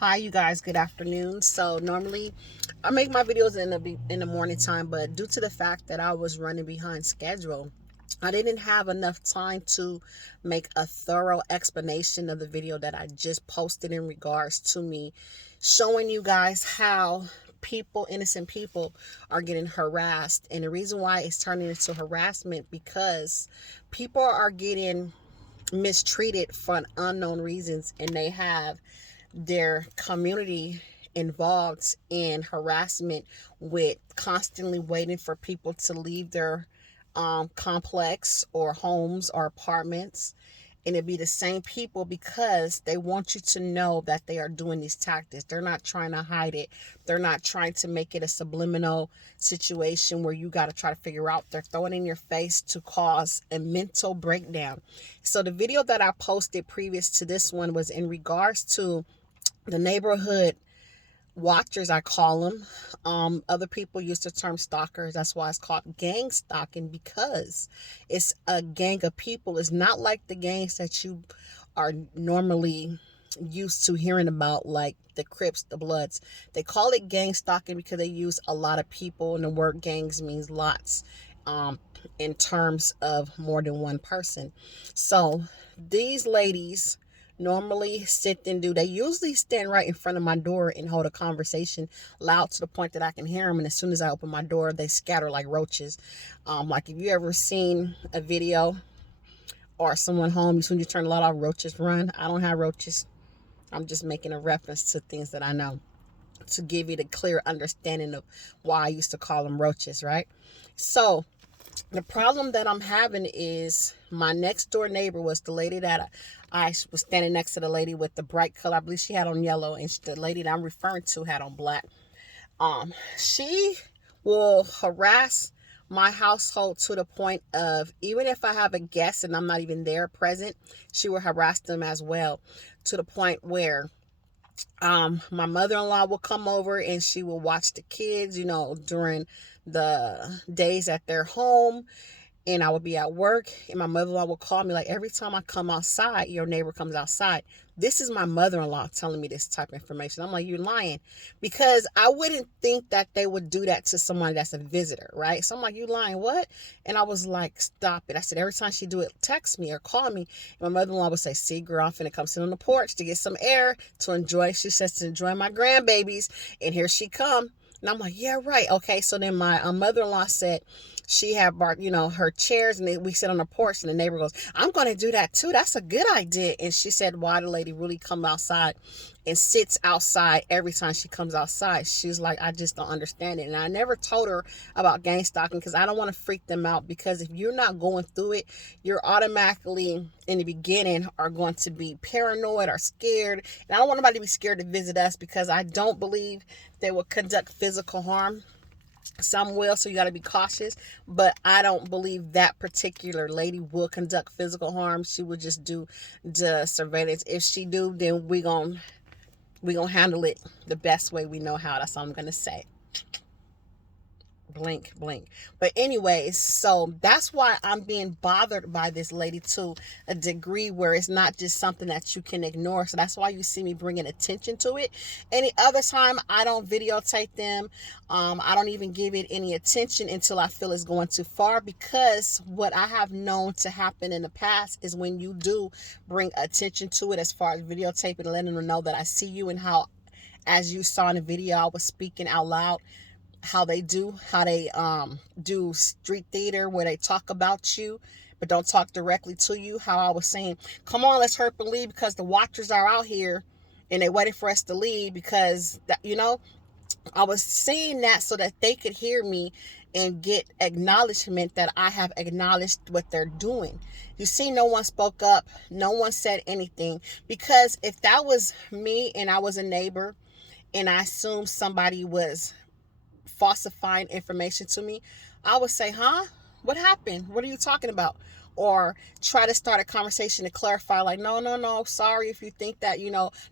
Hi, you guys. Good afternoon. So normally, I make my videos in the morning time, but due to the fact that I was running behind schedule, I didn't have enough time to make a thorough explanation of the video that I just posted in regards to me showing you guys how innocent people, are getting harassed. And the reason why it's turning into harassment because people are getting mistreated for unknown reasons, and they have their community involved in harassment with constantly waiting for people to leave their complex or homes or apartments. And it'd be the same people because they want you to know that they are doing these tactics. They're not trying to hide it. They're not trying to make it a subliminal situation where you got to try to figure out. They're throwing in your face to cause a mental breakdown. So the video that I posted previous to this one was in regards to the neighborhood watchers, I call them. Other people use the term stalkers. That's why it's called gang stalking, because it's a gang of people. It's not like the gangs that you are normally used to hearing about, like the Crips, the Bloods. They call it gang stalking because they use a lot of people, and the word gangs means lots, in terms of more than one person. So these ladies normally sit and do, they usually stand right in front of my door and hold a conversation loud to the point that I can hear them. And as soon as I open my door, they scatter like roaches. Like if you ever seen a video or someone home, as soon as you turn the light off, roaches run. I don't have roaches. I'm just making a reference to things that I know to give you the clear understanding of why I used to call them roaches, right? So the problem that I'm having is my next door neighbor was the lady that I was standing next to, the lady with the bright color. I believe she had on yellow, and the lady that I'm referring to had on black. She will harass my household to the point of, even if I have a guest and I'm not even there present, she will harass them as well, to the point where my mother-in-law will come over and she will watch the kids, during the days at their home, and I would be at work, and my mother-in-law would call me like, every time I come outside, your neighbor comes outside. This is my mother-in-law telling me this type of information. I'm like, you're lying, because I wouldn't think that they would do that to someone that's a visitor, right? So I'm like, you lying, what? And I was like, stop it. I said, every time she do it, text me or call me. And my mother-in-law would say, see, girl, I'm finna come sit on the porch to get some air, to enjoy, she says, to enjoy my grandbabies, and here she come. And I'm like, yeah, right. Okay. So then my mother-in-law said she had brought, her chairs, and we sit on the porch, and the neighbor goes, I'm going to do that too. That's a good idea. And she said, why the lady really come outside and sits outside every time she comes outside. She's like, I just don't understand it. And I never told her about gang stalking because I don't want to freak them out, because if you're not going through it, you're automatically in the beginning are going to be paranoid or scared. And I don't want nobody to be scared to visit us, because I don't believe they will conduct physical harm. Some will, so you got to be cautious, but I don't believe that particular lady will conduct physical harm. She would just do the surveillance. If she do, then we gonna handle it the best way we know how. That's all I'm gonna say. Blink, blink. But anyways, so that's why I'm being bothered by this lady to a degree where it's not just something that you can ignore. So that's why you see me bringing attention to it. Any other time, I don't videotape them. I don't even give it any attention until I feel it's going too far, because what I have known to happen in the past is when you do bring attention to it, as far as videotaping and letting them know that I see you, and how, as you saw in the video, I was speaking out loud, how they do street theater where they talk about you but don't talk directly to you. How I was saying, come on, let's hurry up and leave, because the watchers are out here and they're waiting for us to leave, because I was saying that so that they could hear me and get acknowledgement that I have acknowledged what they're doing. You see, no one spoke up, no one said anything, because if that was me and I was a neighbor and I assumed somebody was falsifying information to me, I would say, huh? What happened? What are you talking about? Or try to start a conversation to clarify, like, no, no, no, sorry if you think that,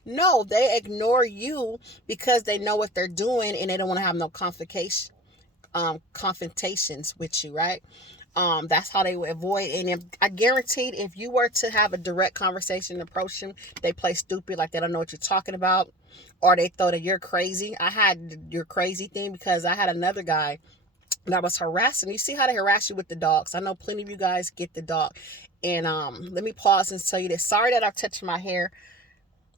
no, they ignore you because they know what they're doing and they don't want to have no confrontations with you, right? That's how they would avoid. And if I guaranteed, if you were to have a direct conversation, approach them, they play stupid, like they don't know what you're talking about, or they thought that you're crazy. I had your crazy thing because I had another guy that was harassing. You see how they harass you with the dogs. I know plenty of you guys get the dog. And let me pause and tell you this. Sorry that I've touched my hair.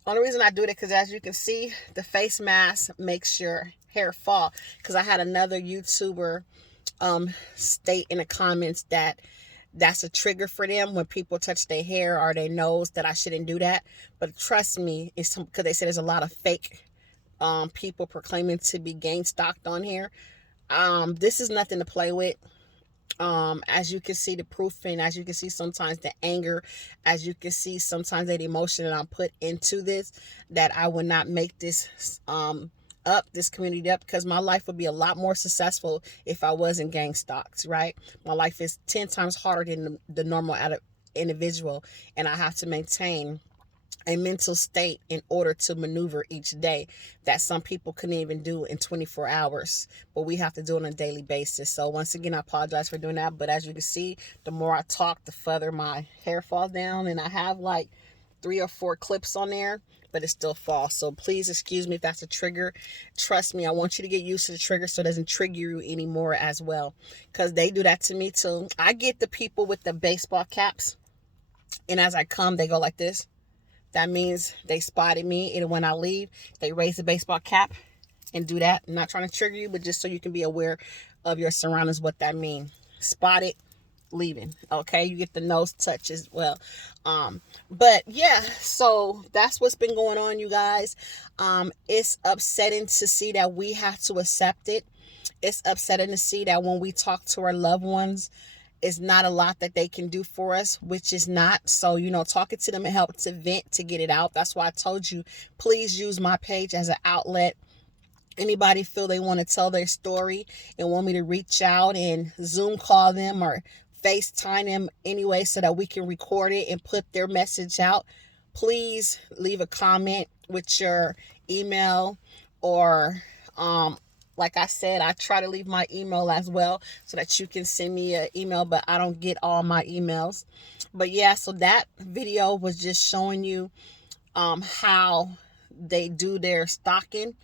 Only reason I do that because, as you can see, the face mask makes your hair fall. Because I had another YouTuber state in the comments that that's a trigger for them when people touch their hair or their nose, that I shouldn't do that. But trust me, it's because they say there's a lot of fake people proclaiming to be gang stalked on here. This is nothing to play with. As you can see, the proof, and as you can see, sometimes the anger, as you can see, sometimes that emotion that I'm put into this, that I would not make this this community up, because my life would be a lot more successful if I wasn't gang stalked, right? My life is 10 times harder than the normal individual, and I have to maintain a mental state in order to maneuver each day that some people couldn't even do in 24 hours, but we have to do it on a daily basis. So once again, I apologize for doing that, but as you can see, the more I talk, the further my hair falls down, and I have like 3 or 4 clips on there, but it still falls. So please excuse me if that's a trigger. Trust me, I want you to get used to the trigger so it doesn't trigger you anymore as well, because they do that to me too. I get the people with the baseball caps, and as I come, they go like this. That means they spotted me, and when I leave, they raise the baseball cap and do that. I'm not trying to trigger you, but just so you can be aware of your surroundings, what that means. Spotted, leaving. Okay, you get the nose touch as well. But yeah, so that's what's been going on, you guys. It's upsetting to see that we have to accept it. It's upsetting to see that when we talk to our loved ones, it's not a lot that they can do for us, which is not. So, talking to them and help to vent, to get it out. That's why I told you, please use my page as an outlet. Anybody feel they want to tell their story and want me to reach out and Zoom call them or FaceTime them anyway so that we can record it and put their message out, please leave a comment with your email, or like I said, I try to leave my email as well so that you can send me an email, but I don't get all my emails. But yeah, so that video was just showing you how they do their stalking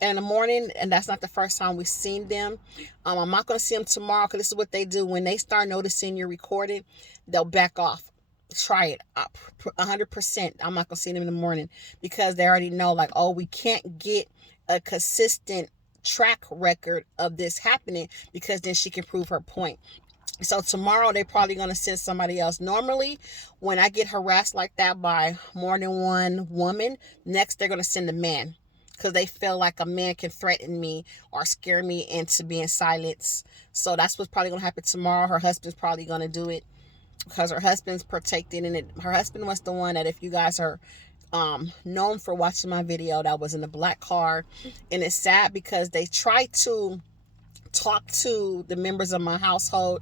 in the morning, and that's not the first time we've seen them. I'm not going to see them tomorrow, because this is what they do. When they start noticing you're recording, they'll back off. Try it up 100%. I'm not going to see them in the morning, because they already know, like, oh, we can't get a consistent track record of this happening, because then she can prove her point. So tomorrow they're probably going to send somebody else. Normally, when I get harassed like that by more than one woman, next they're going to send a man, because they feel like a man can threaten me or scare me into being silenced. So that's what's probably going to happen tomorrow. Her husband's probably going to do it, because her husband's protected, and her husband was the one that, if you guys are known for watching my video, that was in the black car. And it's sad because they try to talk to the members of my household,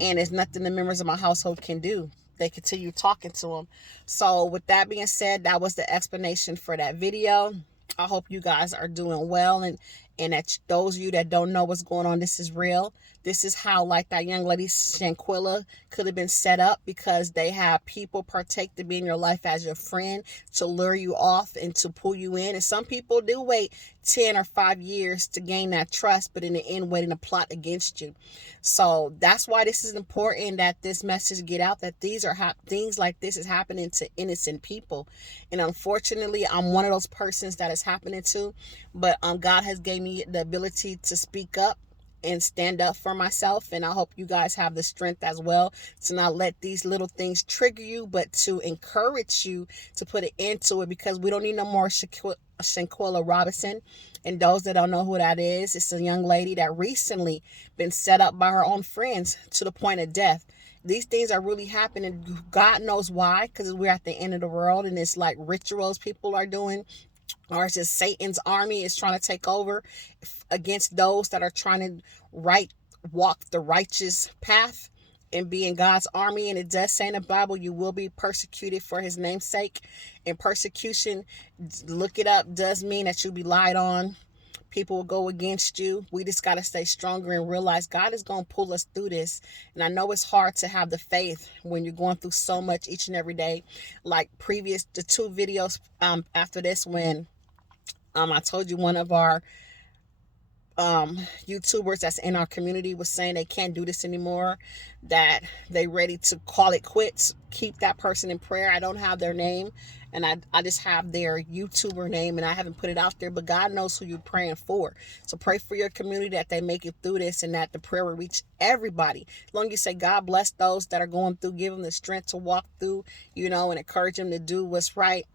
and there's nothing the members of my household can do. They continue talking to them. So with that being said, that was the explanation for that video. I hope you guys are doing well, and that those of you that don't know what's going on, this is real. This is how, like that young lady Shanquilla, could have been set up, because they have people partake to be in your life as your friend, to lure you off and to pull you in. And some people do wait 10 or 5 years to gain that trust, but in the end waiting to plot against you. So that's why this is important, that this message get out, that these are things like this is happening to innocent people. And unfortunately, I'm one of those persons that is happening to, but God has gave me the ability to speak up and stand up for myself, and I hope you guys have the strength as well to not let these little things trigger you, but to encourage you to put an end to it, because we don't need no more Shanquilla Robinson. And those that don't know who that is, it's a young lady that recently been set up by her own friends to the point of death. These things are really happening. God knows why, because we're at the end of the world, and it's like rituals people are doing, or it's just Satan's army is trying to take over against those that are trying to walk the righteous path and be in God's army. And it does say in the Bible, you will be persecuted for his name's sake. And persecution, look it up, does mean that you'll be lied on, People will go against you. We just got to stay stronger and realize God is going to pull us through this. And I know it's hard to have the faith when you're going through so much each and every day. Like the 2 videos after this, when I told you one of our YouTubers that's in our community was saying they can't do this anymore, that they ready to call it quits. Keep that person in prayer. I don't have their name, and I just have their YouTuber name, and I haven't put it out there, but God knows who you're praying for. So pray for your community that they make it through this, and that the prayer will reach everybody. As long as you say, God bless those that are going through, give them the strength to walk through, and encourage them to do what's right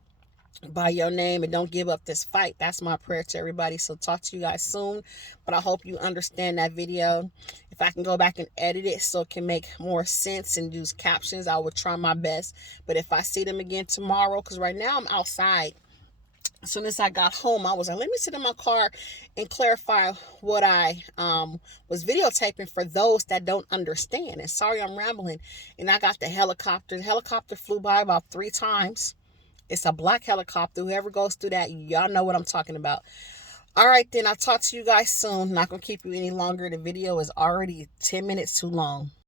by your name, and don't give up this fight. That's my prayer to everybody. So talk to you guys soon, but I hope you understand that video. If I can go back and edit it so it can make more sense and use captions, I will try my best. But if I see them again tomorrow, because right now I'm outside, as soon as I got home, I was like, let me sit in my car and clarify what I was videotaping for those that don't understand. And sorry, I'm rambling. And I got the helicopter. The helicopter flew by about 3 times. It's a black helicopter. Whoever goes through that, y'all know what I'm talking about. All right, then. I'll talk to you guys soon. Not going to keep you any longer. The video is already 10 minutes too long.